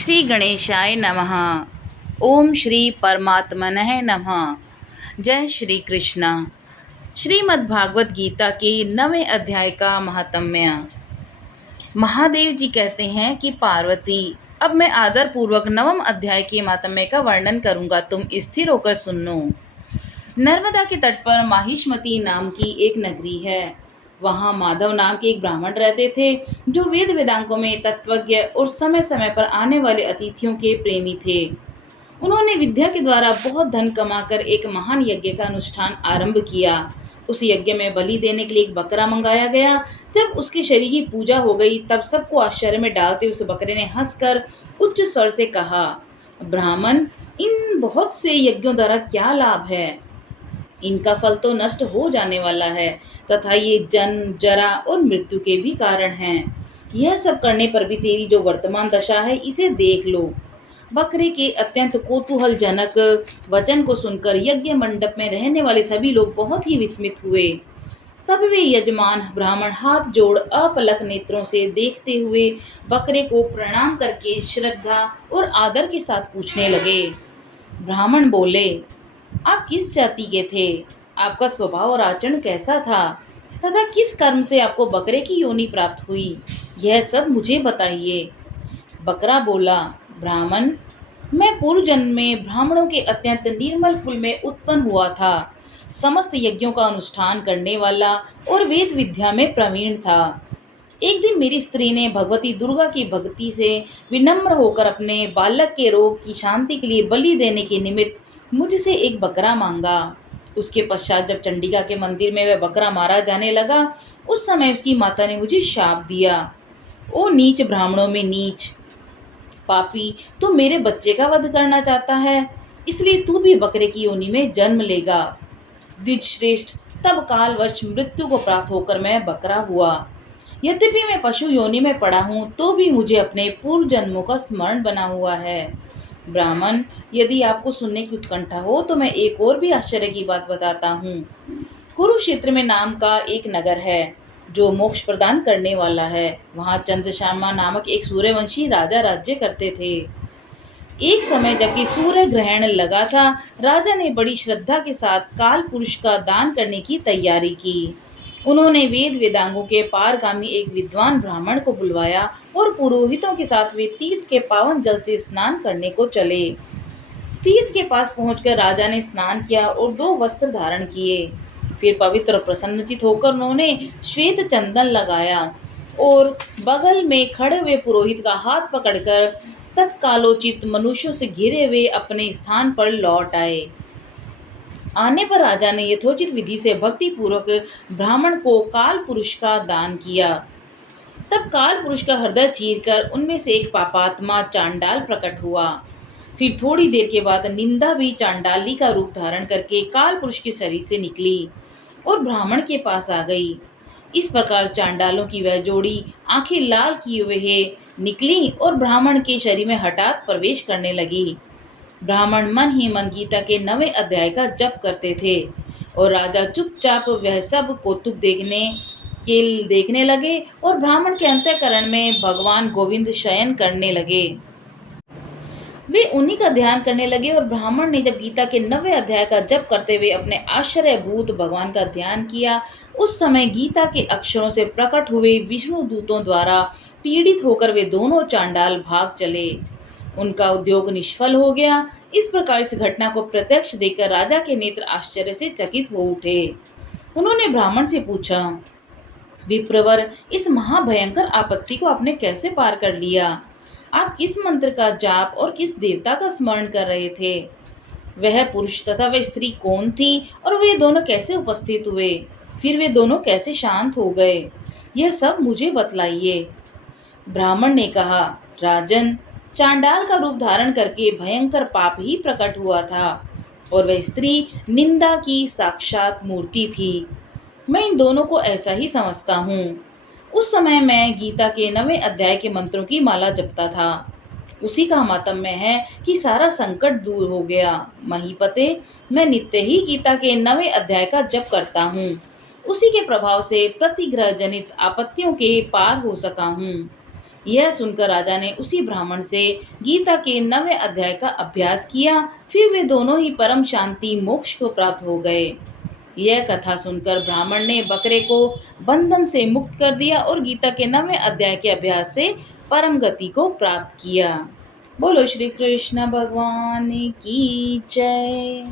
श्री गणेशाय नमः। ओम श्री परमात्मनः नमः। जय श्री कृष्ण। श्रीमद् भागवत गीता के 9वें अध्याय का महात्म्य। महादेव जी कहते हैं कि पार्वती, अब मैं आदर पूर्वक 9वें अध्याय के महात्म्य का वर्णन करूंगा, तुम स्थिर होकर सुनो। नर्मदा के तट पर माहिष्मती नाम की एक नगरी है। वहाँ माधव नाम के एक ब्राह्मण रहते थे जो वेद वेदांगों में तत्वज्ञ और समय समय पर आने वाले अतिथियों के प्रेमी थे। उन्होंने विद्या के द्वारा बहुत धन कमाकर एक महान यज्ञ का अनुष्ठान आरंभ किया। उस यज्ञ में बलि देने के लिए एक बकरा मंगाया गया। जब उसके शरीर की पूजा हो गई तब सबको आश्चर्य में डालते उस बकरे ने हंसकर उच्च स्वर से कहा, ब्राह्मण, इन बहुत से यज्ञों द्वारा क्या लाभ है? इनका फल तो नष्ट हो जाने वाला है तथा ये जन्म, जरा और मृत्यु के भी कारण हैं। यह सब करने पर भी तेरी जो वर्तमान दशा है इसे देख लो। बकरे के अत्यंत कौतूहलजनक वचन को सुनकर यज्ञ मंडप में रहने वाले सभी लोग बहुत ही विस्मित हुए। तब वे यजमान ब्राह्मण हाथ जोड़ अपलक नेत्रों से देखते हुए बकरे को प्रणाम करके श्रद्धा और आदर के साथ पूछने लगे। ब्राह्मण बोले, आप किस जाति के थे? आपका स्वभाव और आचरण कैसा था तथा किस कर्म से आपको बकरे की योनि प्राप्त हुई? यह सब मुझे बताइए। बकरा बोला, ब्राह्मण, मैं पूर्व जन्म में ब्राह्मणों के अत्यंत निर्मल कुल में उत्पन्न हुआ था। समस्त यज्ञों का अनुष्ठान करने वाला और वेद विद्या में प्रवीण था। एक दिन मेरी स्त्री ने भगवती दुर्गा की भक्ति से विनम्र होकर अपने बालक के रोग की शांति के लिए बलि देने के निमित्त मुझसे एक बकरा मांगा। उसके पश्चात जब चंडिका के मंदिर में वह बकरा मारा जाने लगा, उस समय उसकी माता ने मुझे शाप दिया, ओ नीच ब्राह्मणों में नीच, पापी, तू मेरे बच्चे का वध करना चाहता है, इसलिए तू भी बकरे की योनि में जन्म लेगा। द्विजश्रेष्ठ, तब कालवश मृत्यु को प्राप्त होकर मैं बकरा हुआ। यद्यपि मैं पशु योनि में पड़ा हूँ तो भी मुझे अपने पूर्व जन्मों का स्मरण बना हुआ है। ब्राह्मण, यदि आपको सुनने की उत्कंठा हो तो मैं एक और भी आश्चर्य की बात बताता हूँ। कुरुक्षेत्र में नाम का एक नगर है जो मोक्ष प्रदान करने वाला है। वहाँ चंद्रशर्मा नामक एक सूर्यवंशी राजा राज्य करते थे। एक समय जबकि सूर्य ग्रहण लगा था, राजा ने बड़ी श्रद्धा के साथ काल पुरुष का दान करने की तैयारी की। उन्होंने वेद वेदांगों के पारगामी एक विद्वान ब्राह्मण को बुलवाया और पुरोहितों के साथ वे तीर्थ के पावन जल से स्नान करने को चले। तीर्थ के पास पहुंचकर राजा ने स्नान किया और 2 वस्त्र धारण किए। फिर पवित्र और प्रसन्नचित होकर उन्होंने श्वेत चंदन लगाया और बगल में खड़े हुए पुरोहित का हाथ पकड़कर तत्कालोचित मनुष्यों से घिरे हुए अपने स्थान पर लौट आए। आने पर राजा ने यथोचित विधि से भक्ति पूर्वक ब्राह्मण को काल पुरुष का दान किया। तब काल पुरुष का हृदय चीरकर उनमें से एक पापात्मा चांडाल प्रकट हुआ। फिर थोड़ी देर के बाद निंदा भी चांडाली का रूप धारण करके काल पुरुष के शरीर से निकली और ब्राह्मण के पास आ गई। इस प्रकार चांडालों की वह जोड़ी आंखें लाल किए हुए निकली और ब्राह्मण के शरीर में हठात प्रवेश करने लगी। ब्राह्मण मन ही मन गीता के 9वें अध्याय का जप करते थे और राजा चुपचाप वह सब कौतुक देखने लगे और ब्राह्मण के अंतःकरण में भगवान गोविंद शयन करने लगे। वे उन्हीं का ध्यान करने लगे और ब्राह्मण ने जब गीता के 9वें अध्याय का जप करते हुए अपने आश्चर्यभूत भगवान का ध्यान किया, उस समय गीता के अक्षरों से प्रकट हुए विष्णु दूतों द्वारा पीड़ित होकर वे दोनों चांडाल भाग चले। उनका उद्योग निष्फल हो गया। इस प्रकार इस घटना को प्रत्यक्ष देखकर राजा के नेत्र आश्चर्य से चकित हो उठे। उन्होंने ब्राह्मण से पूछा, विप्रवर, इस महाभयंकर आपत्ति को आपने कैसे पार कर लिया? आप किस मंत्र का जाप और किस देवता का स्मरण कर रहे थे? वह पुरुष तथा वह स्त्री कौन थी और वे दोनों कैसे उपस्थित हुए? फिर वे दोनों कैसे शांत हो गए? यह सब मुझे बतलाइए। ब्राह्मण ने कहा, राजन, चांडाल का रूप धारण करके भयंकर पाप ही प्रकट हुआ था और वह स्त्री निंदा की साक्षात मूर्ति थी। मैं इन दोनों को ऐसा ही समझता हूँ। उस समय मैं गीता के 9वें अध्याय के मंत्रों की माला जपता था। उसी का मातम्य है कि सारा संकट दूर हो गया। महीपते, मैं नित्य ही गीता के 9वें अध्याय का जप करता हूँ। उसी के प्रभाव से प्रतिग्रह जनित आपत्तियों के पार हो सका हूँ। यह सुनकर राजा ने उसी ब्राह्मण से गीता के 9वें अध्याय का अभ्यास किया। फिर वे दोनों ही परम शांति मोक्ष को प्राप्त हो गए। यह कथा सुनकर ब्राह्मण ने बकरे को बंधन से मुक्त कर दिया और गीता के 9वें अध्याय के अभ्यास से परम गति को प्राप्त किया। बोलो श्री कृष्ण भगवान की जय।